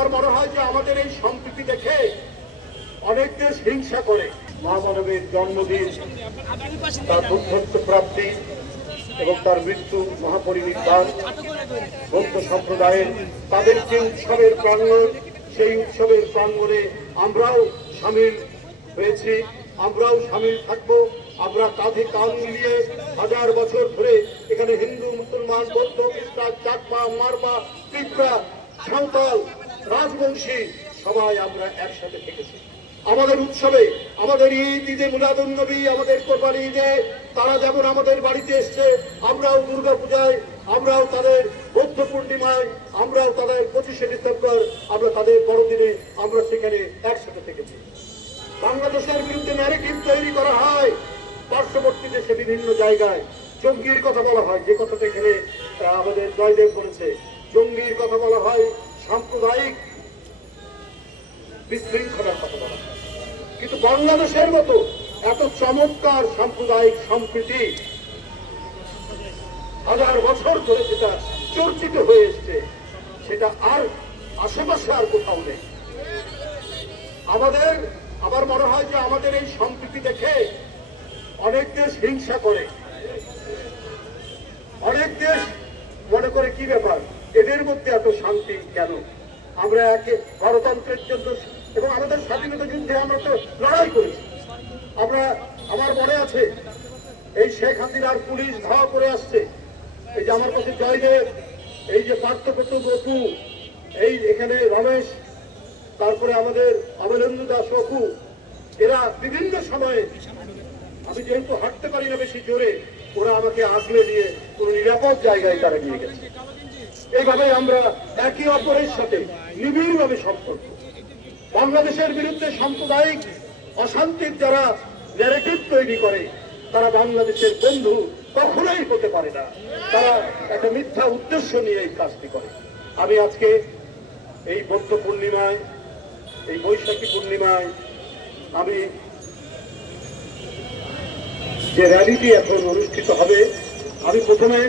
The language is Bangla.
আমার মনে হয় যে আমাদের এই সম্প্রীতি দেখে অনেক দেশ হিংসা করে। মহামানবের জন্মদিন, তার বুদ্ধত্ব প্রাপ্তি এবং তার মৃত্যু, মহাপরিনির্বাণ, বৌদ্ধ সম্প্রদায়ের তাদের যে উৎসবের প্রাঙ্গণ, সেই উৎসবের প্রাঙ্গণে আমরাও সামিল হয়েছি, আমরাও সামিল থাকবো। আমরা কাঁধে কাঁধ মিলিয়ে হাজার বছর ধরে এখানে হিন্দু, মুসলমান, বৌদ্ধ, খ্রিস্টান, চাকমা, মারমা, ত্রিপুরা, সাঁওতাল, রাজবংশী সবাই আমরা একসাথে থেকেছি। আমাদের উৎসবে, আমাদের ঈদে মিলাদুন নবী, আমাদের কোরবানি ঈদে তারা যেমন আমাদের বাড়িতে এসছে, আমরাও দুর্গা পূজায়, আমরাও তাদের বৌদ্ধ পূর্ণিমায়, আমরাও তাদের 25শে ডিসেম্বর, আমরা তাদের বড়দিনে আমরা সেখানে একসাথে থেকেছি। বাংলাদেশের বিরুদ্ধে ন্যারেটিভ তৈরি করা হয়, পার্শ্ববর্তী দেশে বিভিন্ন জায়গায় জঙ্গির কথা বলা হয়, যে কথাটা এখানে আমাদের জয়দেব বলেছে, জঙ্গির কথা বলা হয়, সাম্প্রদায়িক বিশৃঙ্খলার কথা বলা হয়। কিন্তু বাংলাদেশের মতো এত চমৎকার সাম্প্রদায়িক সম্প্রীতি হাজার বছর ধরে যেটা চর্চিত হয়ে এসছে, সেটা আর আশেপাশে আর কোথাও নেই। আমার মনে হয় যে আমাদের এই সম্প্রীতি দেখে অনেক দেশ হিংসা করে, অনেক দেশ মনে করে কি ব্যাপার, এদের মধ্যে এত শান্তি কেন? আমরা একে গণতন্ত্রের জন্য এবং আমাদের স্বাধীনতা যুদ্ধে আমরা তো লড়াই করেছি। আমার মনে আছে এই শেখ হাসিনার পুলিশ ধাওয়া করে আসছে, এই যে আমার কাছে জয়দেব, এই যে পার্থপ্রত বপু, এই এখানে রমেশ, তারপরে আমাদের অমলেন্দু দাস অপু, এরা বিভিন্ন সময়ে, আমি যেহেতু হাঁটতে পারি না বেশি জোরে, ওরা আমাকে আগলে নিয়ে কোনো নিরাপদ জায়গায় তারা নিয়ে গেছে। এইভাবে আমরা একে অপরের সাথে নিবিড়ভাবে সম্পর্ক। বাংলাদেশের বিরুদ্ধে সাম্প্রদায়িক অশান্তির যারা ন্যারেটিভ তৈরি করে, তারা বাংলাদেশের বন্ধু কখনোই হতে পারে না। তারা একটা মিথ্যা উদ্দেশ্য নিয়ে এই কাজটি করে। আমি আজকে এই বৌদ্ধ পূর্ণিমায়, এই বৈশাখী পূর্ণিমায় আমি যে র্যালিটি এখন অনুষ্ঠিত হবে, আমি প্রথমে